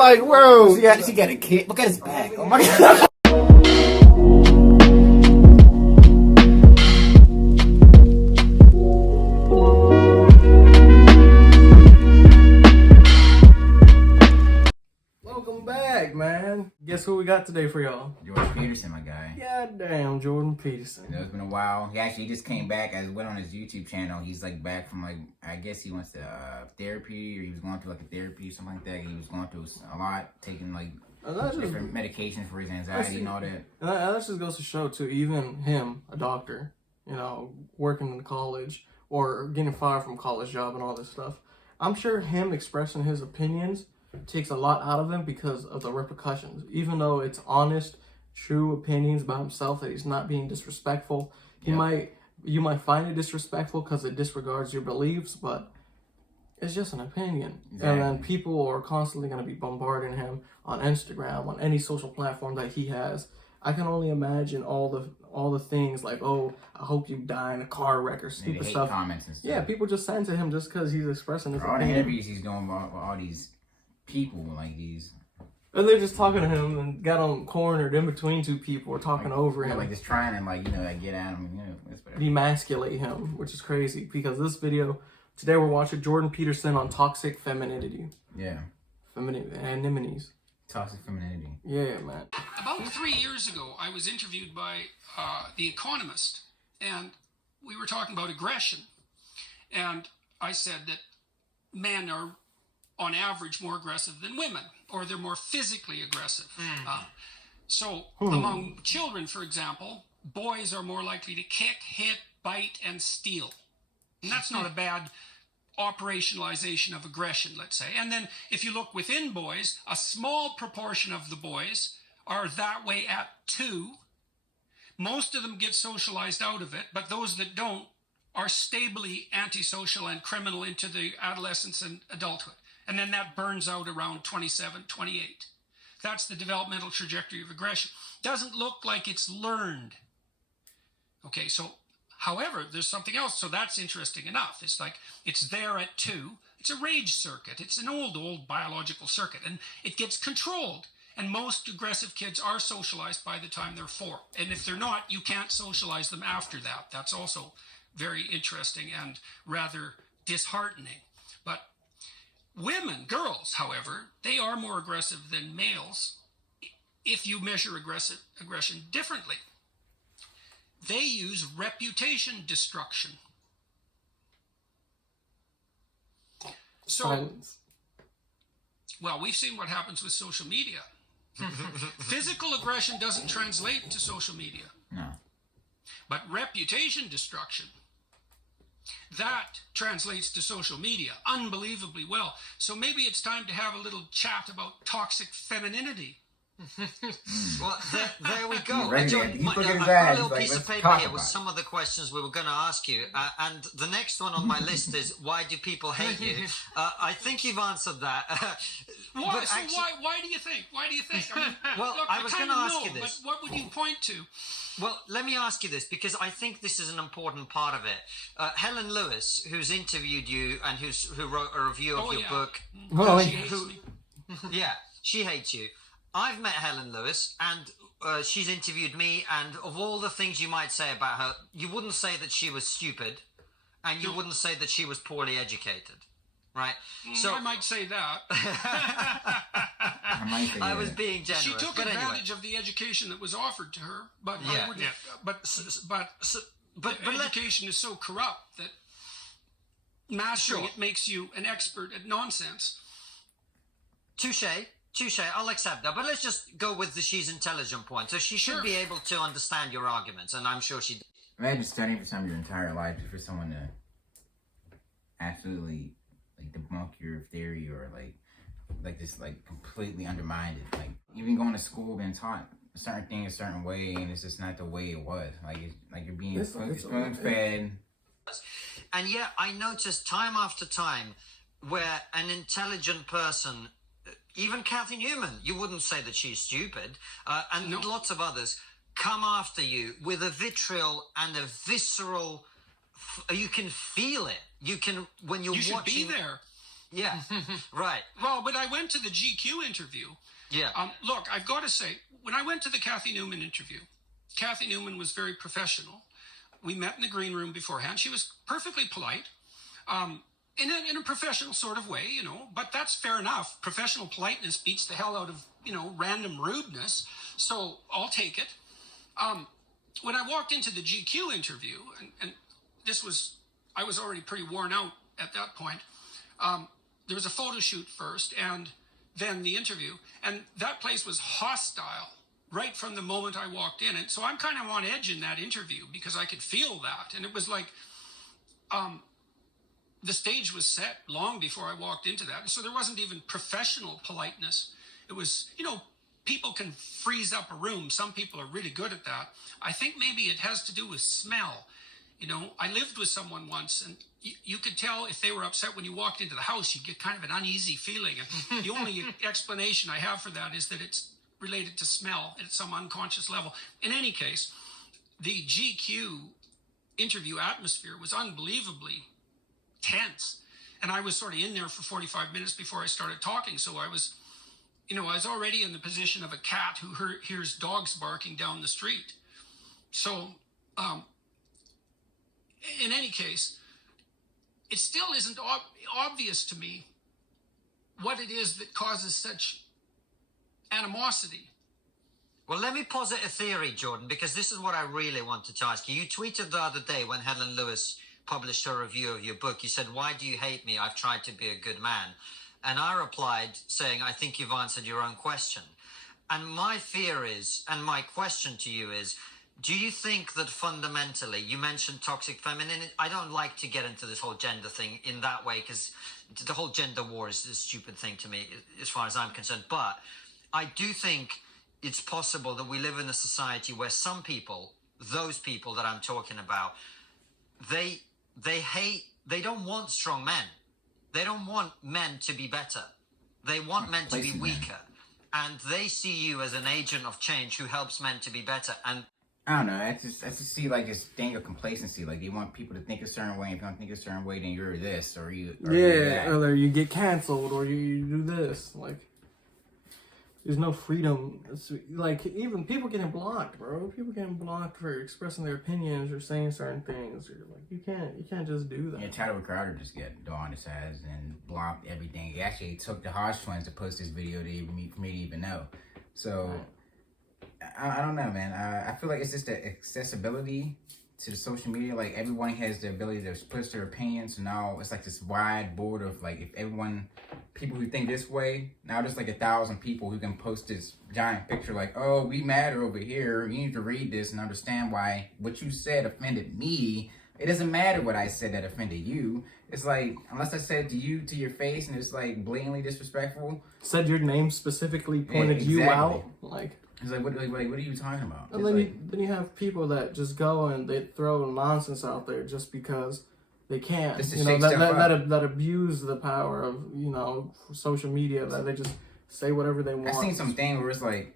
like, bro. She got a kid. Look at his back. Oh my god. Welcome back, man. Guess who we got today for y'all? George Peterson, my guy. God damn, Jordan Peterson. You know, it's been a while. He actually just came back as went on his YouTube channel. He's like back from like, I guess he went to therapy, or he was going through like a therapy or something like that. He was going through a lot, taking like different medications for his anxiety and all that. And that just goes to show too, even him, a doctor, you know, working in college or getting fired from college job and all this stuff. I'm sure him expressing his opinions takes a lot out of him because of the repercussions. Even though it's honest, true opinions about himself, that he's not being disrespectful. You might find it disrespectful because it disregards your beliefs, but it's just an opinion. Exactly. And then people are constantly going to be bombarding him on Instagram, on any social platform that he has. I can only imagine all the things like, oh, I hope you die in a car wreck or stupid stuff. Comments and stuff. Yeah, people just send to him just because he's expressing his opinion. All the interviews he's doing with all these people, like he's... And they're just talking to him and got him cornered in between two people or talking over him. Like just trying to like, like get at him, demasculate him, which is crazy because this video, today we're watching Jordan Peterson on toxic femininity. Yeah. Anemones. Toxic femininity. Yeah, man. About 3 years ago, I was interviewed by The Economist, and we were talking about aggression. And I said that men are, on average, more aggressive than women, or they're more physically aggressive. Among children, for example, boys are more likely to kick, hit, bite, and steal. And that's not a bad operationalization of aggression, let's say. And then if you look within boys, a small proportion of the boys are that way at 2. Most of them get socialized out of it, but those that don't are stably antisocial and criminal into the adolescence and adulthood. And then that burns out around 27, 28. That's the developmental trajectory of aggression. Doesn't look like it's learned. Okay, so however, there's something else. So that's interesting enough. It's like, it's there at 2. It's a rage circuit. It's an old biological circuit. And it gets controlled. And most aggressive kids are socialized by the time they're 4. And if they're not, you can't socialize them after that. That's also very interesting and rather disheartening. But women, girls, however, they are more aggressive than males if you measure aggression differently. They use reputation destruction. So, well, we've seen what happens with social media. Physical aggression doesn't translate to social media. No. But reputation destruction, that translates to social media unbelievably well. So maybe it's time to have a little chat about toxic femininity. Well, there we go. Right, John, I've got a little piece of paper here with some of the questions we were going to ask you. And the next one on my list is, why do people hate you? I think you've answered that. Why? So actually, why do you think? Why do you think? I mean, well, look, I was going to ask you this. But what would you point to? Well, let me ask you this, because I think this is an important part of it. Helen Lewis, who's interviewed you and who wrote a review of your book. She hates me. Yeah, she hates you. I've met Helen Lewis, and she's interviewed me, and of all the things you might say about her, you wouldn't say that she was stupid, and you wouldn't say that she was poorly educated, right? So I might say that. I was being generous. She took advantage of the education that was offered to her, but education is so corrupt that mastering it makes you an expert at nonsense. Touche, I'll accept that. But let's just go with the she's intelligent point. So she should be able to understand your arguments, and I'm sure she... Imagine studying for some of your entire life for someone to absolutely like debunk your theory or like just like completely undermine it. Like even going to school being taught a certain thing a certain way, and it's just not the way it was. Like you're being spoon-fed. And yet I noticed time after time where an intelligent person, even Kathy Newman, you wouldn't say that she's stupid, and lots of others come after you with a vitriol and a visceral. You can feel it. You can when you're watching. You should be there. Yeah, right. Well, but I went to the GQ interview. Yeah. Look, I've got to say, when I went to the Kathy Newman interview, Kathy Newman was very professional. We met in the green room beforehand. She was perfectly polite, in a professional sort of way, you know, but that's fair enough. Professional politeness beats the hell out of, you know, random rudeness. So I'll take it. When I walked into the GQ interview, and I was already pretty worn out at that point. There was a photo shoot first and then the interview. And that place was hostile right from the moment I walked in. And so I'm kind of on edge in that interview because I could feel that. And it was like the stage was set long before I walked into that. And so there wasn't even professional politeness. It was, you know, people can freeze up a room. Some people are really good at that. I think maybe it has to do with smell. You know, I lived with someone once, and you could tell if they were upset when you walked into the house. You get kind of an uneasy feeling. And the only explanation I have for that is that it's related to smell at some unconscious level. In any case, the GQ interview atmosphere was unbelievably tense. And I was sort of in there for 45 minutes before I started talking. So I was already in the position of a cat who hears dogs barking down the street. So, in any case, it still isn't obvious to me what it is that causes such animosity. Well, let me posit a theory, Jordan, because this is what I really wanted to ask you. You tweeted the other day when Helen Lewis published her review of your book. You said, "Why do you hate me? I've tried to be a good man." And I replied saying, "I think you've answered your own question." And my fear is, and my question to you is, do you think that fundamentally, you mentioned toxic femininity. I don't like to get into this whole gender thing in that way because the whole gender war is a stupid thing to me as far as I'm concerned. But I do think it's possible that we live in a society where some people, those people that I'm talking about, they don't want strong men. They don't want men to be better. They want men to be weaker. And they see you as an agent of change who helps men to be better. And I don't know. I just see like this thing of complacency. Like you want people to think a certain way. If you don't think a certain way, then you're this or you're that. Or you get canceled or you do this. Like, there's no freedom. It's like even people getting blocked, bro. People getting blocked for expressing their opinions or saying certain things. Or like you can't just do that. Yeah, Tyler Crowder just got on his ass and blocked everything. He actually took the Hodge twins to post this video for me to even know. So. I don't know, man. I feel like it's just the accessibility to the social media. Like everyone has the ability to push their opinions. So now it's like this wide board of like if people who think this way, now there's like 1,000 people who can post this giant picture like, oh, we matter over here. You need to read this and understand why what you said offended me. It doesn't matter what I said that offended you. It's like, unless I said it to you to your face and it's like blatantly disrespectful. Said your name specifically, pointed you out. Like. It's like, what are you talking about? And then you have people that just go and they throw nonsense out there just because they can. You know, that abuse the power of, you know, social media, that they just say whatever they want. I've seen something where it's like,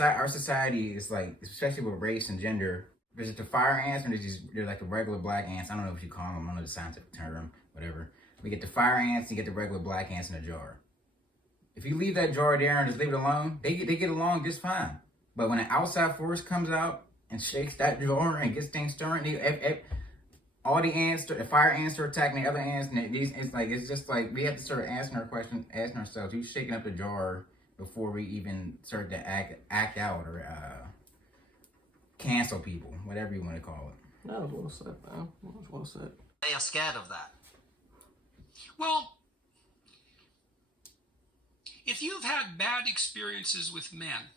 our society is like, especially with race and gender, there's just the fire ants and they're like the regular black ants. I don't know what you call them. I don't know the scientific term, whatever. We get the fire ants, you get the regular black ants in a jar. If you leave that jar there and just leave it alone, they get along just fine. But when an outside force comes out and shakes that jar and gets things stirring, all the ants, the fire ants are attacking the other ants, and it's just like we have to start asking ourselves, who's shaking up the jar before we even start to act out or cancel people, whatever you want to call it. That was well said, man. That was well said. They are scared of that. Well, if you've had bad experiences with men,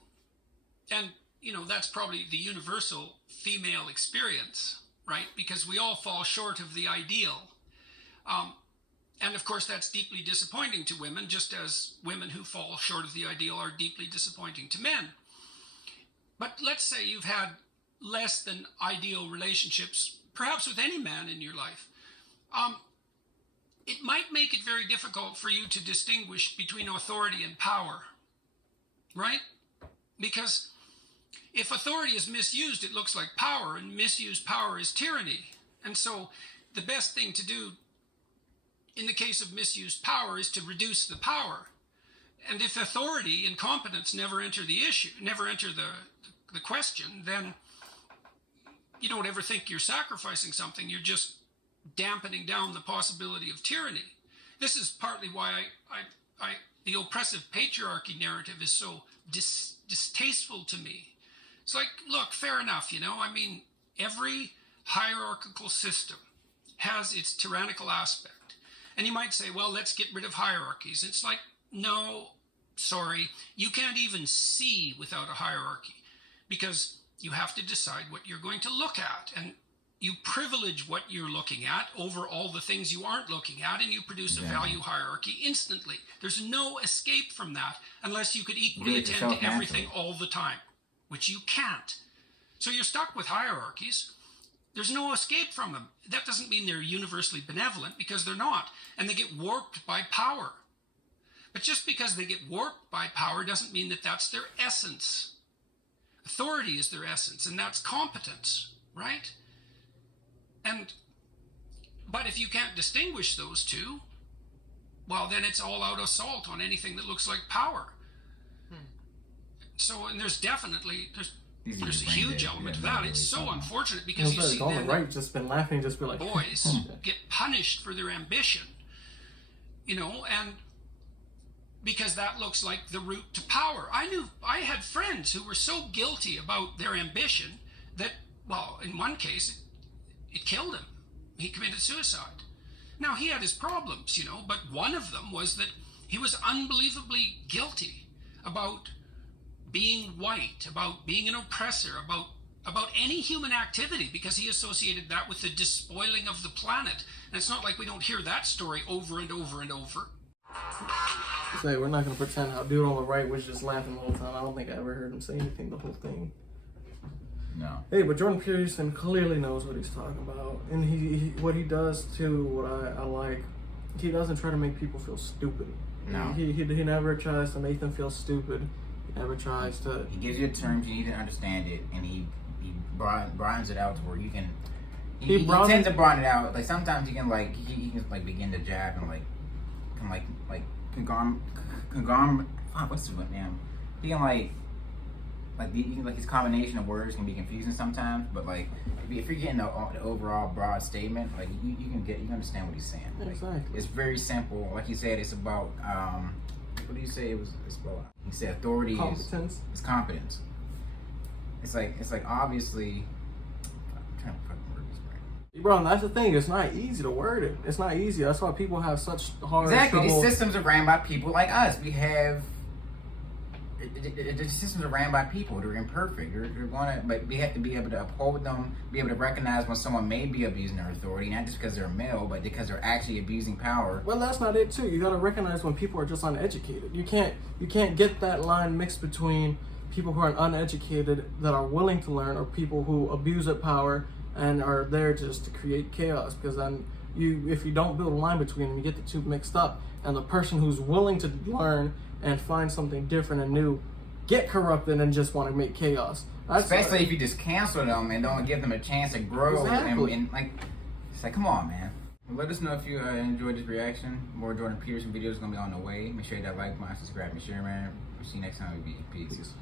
and, you know, that's probably the universal female experience, right? Because we all fall short of the ideal. And, of course, that's deeply disappointing to women, just as women who fall short of the ideal are deeply disappointing to men. But let's say you've had less than ideal relationships, perhaps with any man in your life. It might make it very difficult for you to distinguish between authority and power, right? Because if authority is misused, it looks like power, and misused power is tyranny. And so the best thing to do in the case of misused power, is to reduce the power. And if authority and competence never enter the issue, never enter the question, then you don't ever think you're sacrificing something. You're just dampening down the possibility of tyranny. This is partly why the oppressive patriarchy narrative is so distasteful to me. It's like, look, fair enough, you know, I mean, every hierarchical system has its tyrannical aspect. And you might say, well, let's get rid of hierarchies. It's like, no, sorry, you can't even see without a hierarchy, because you have to decide what you're going to look at. And you privilege what you're looking at over all the things you aren't looking at, and you produce a value hierarchy instantly. There's no escape from that unless you could equally attend to everything all the time, which you can't. So you're stuck with hierarchies. There's no escape from them. That doesn't mean they're universally benevolent, because they're not. And they get warped by power. But just because they get warped by power doesn't mean that that's their essence. Authority is their essence, and that's competence, right? But if you can't distinguish those two, well, then it's all out assault on anything that looks like power. So, and there's a huge element to that. It's so unfortunate, because you see all the then right just been laughing, just be like, boys get punished for their ambition, you know, and because that looks like the route to power. I had friends who were so guilty about their ambition that, well, in one case, it killed him. He committed suicide. Now, he had his problems, you know, but one of them was that he was unbelievably guilty about being white, about being an oppressor, about any human activity, because he associated that with the despoiling of the planet. And it's not like we don't hear that story over and over and over. Say, we're not going to pretend how dude on the right was just laughing the whole time. I don't think I ever heard him say anything the whole thing. No. Hey, but Jordan Peterson clearly knows what he's talking about. And he what he does too, what I like, he doesn't try to make people feel stupid. No. He never tries to make them feel stupid. He never tries to... He gives you the terms, you need to understand it, and he broadens it out to where you can... He tends to broaden it out. Like, sometimes he can begin to jab and what's his name? He can his combination of words can be confusing sometimes, but like if you're getting the overall broad statement, like you can understand what he's saying. Like, exactly. It's very simple. Like he said, it's about what do you say? It's about. He said authority is competence. It's like obviously. I'm trying to fucking word this right. Bro, and that's the thing. It's not easy to word it. It's not easy. That's why people have such hard Exactly. trouble. These systems are ran by people like us. We have. The systems are ran by people. They're imperfect. But we have to be able to uphold them, be able to recognize when someone may be abusing their authority, not just because they're male, but because they're actually abusing power. Well, that's not it too. You got to recognize when people are just uneducated. You can't get that line mixed between people who are uneducated that are willing to learn, or people who abuse their power and are there just to create chaos. Because then if you don't build a line between them, you get the two mixed up, and the person who's willing to learn and find something different and new get corrupted and just want to make chaos. Especially if you just cancel them and don't give them a chance to grow. Exactly. And it's like, come on, man. Let us know if you enjoyed this reaction. More Jordan Peterson videos going to be on the way. Make sure you hit that like button, subscribe, and share, man. We'll see you next time. Peace. Peace.